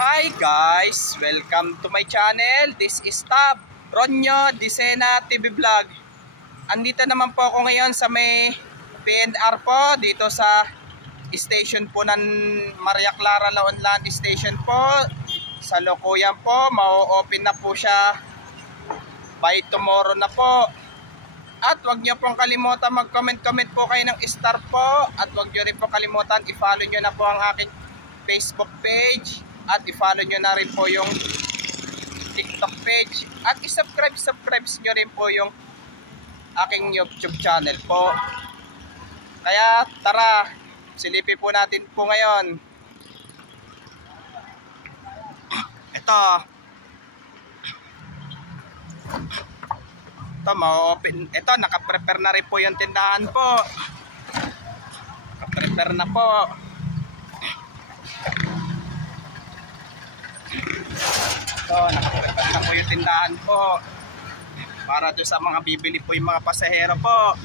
Hi guys! Welcome to my channel. This is Tab Ronyo Disena TV Vlog. Andito naman po ako ngayon sa may PNR po, dito sa station po ng Maria Clara Laonlan Station po. Sa Lokoyan po, mau-open na po siya by tomorrow na po. At wag nyo pong kalimutan mag-comment po kayo ng star po. At wag nyo rin po kalimutan i-follow nyo na po ang aking Facebook page. At i-follow nyo na rin po yung TikTok page. At i-subscribe nyo rin po yung aking YouTube channel po. Kaya tara, silipin po natin po ngayon. Ito, ma-open. Ito, naka-prepare na rin po yung tindahan po. Naka-prepare na po. Ito, naka-prepare na po yung tindahan po. Para doon sa mga bibili po yung mga pasahero po.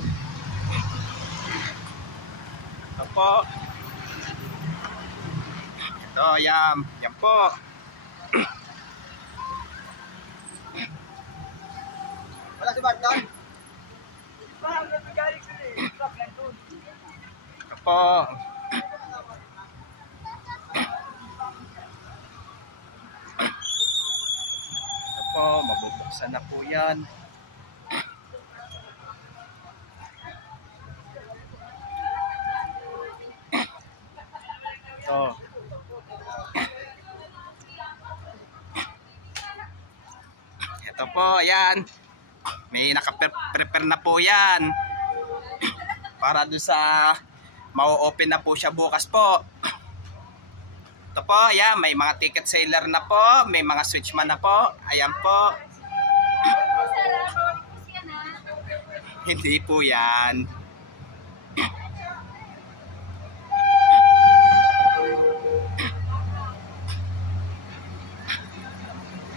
Ito po. Ito, yan. Yan po. Wala si Barton? Ito po. Ito po, mabubuksan na po yan. Ito. Ito po, yan. May naka-prepare na po yan. Para doon sa mau-open na po siya bukas po. Ito po, yan. May mga ticket seller na po. May mga switchman na po. Ayan po. Hindi po yan.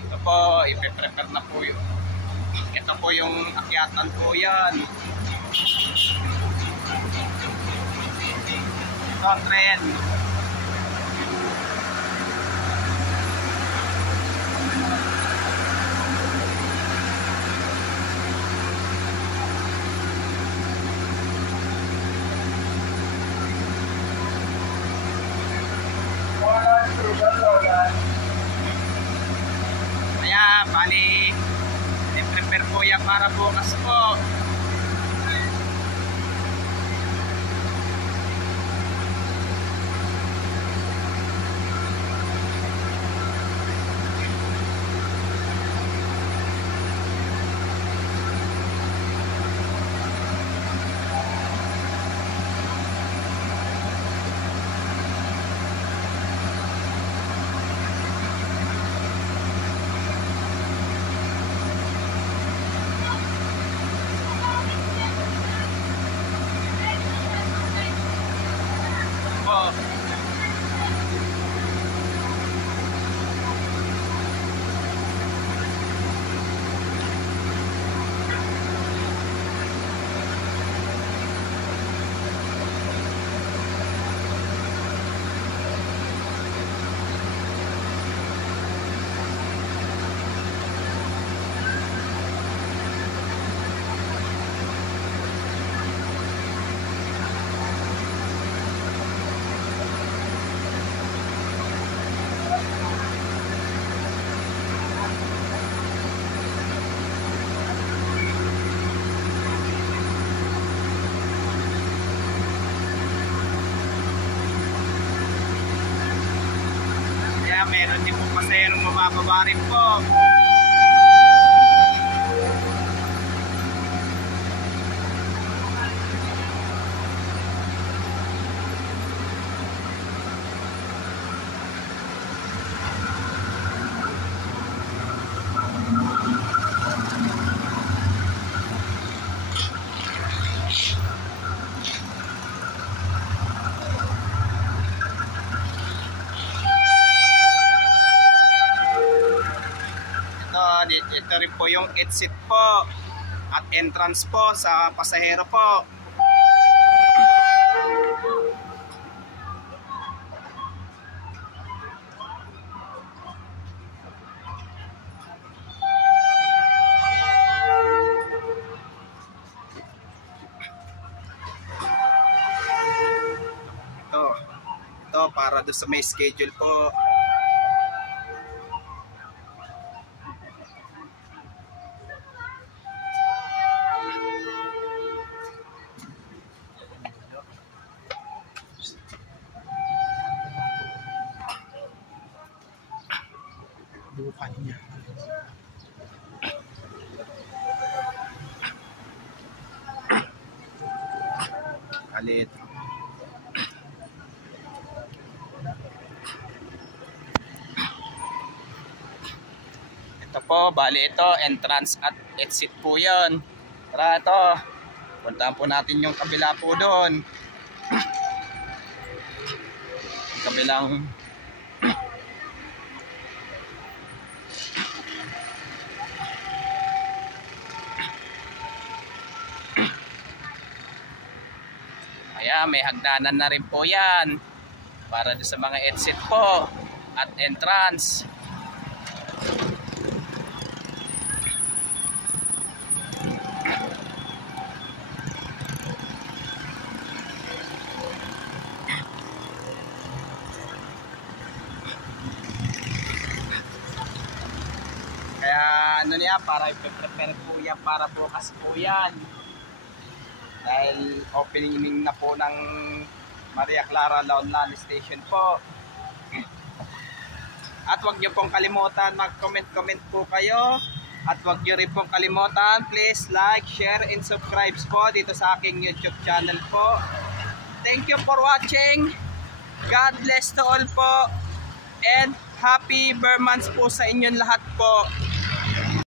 Ito po, ipe-prepare na po yun. Ito po yung akyatan po yan. Ito ang tren. Ayan, bali i-prepare po yan para bukas po. Meron din po pasayerong mabababa rin po. Ito rin po yung exit po at entrance po sa pasahero po. para doon sa may schedule po. Bukan niya. Kalit. Ito po, bali ito, entrance at exit po yun. Tara ito, puntahan po natin yung kabila po doon. Kabilang ayan, may hagdanan na rin po yan para sa mga exit po at entrance. Kaya ano niya, para i-prepare po yan para bukas po yan. Dahil opening na po ng Maria Clara Laonlan Station po. At huwag niyo pong kalimutan mag-comment po kayo. At huwag niyo rin pong kalimutan, please like, share, and subscribe po dito sa aking YouTube channel po. Thank you for watching. God bless to all po. And happy Burmans po sa inyong lahat po.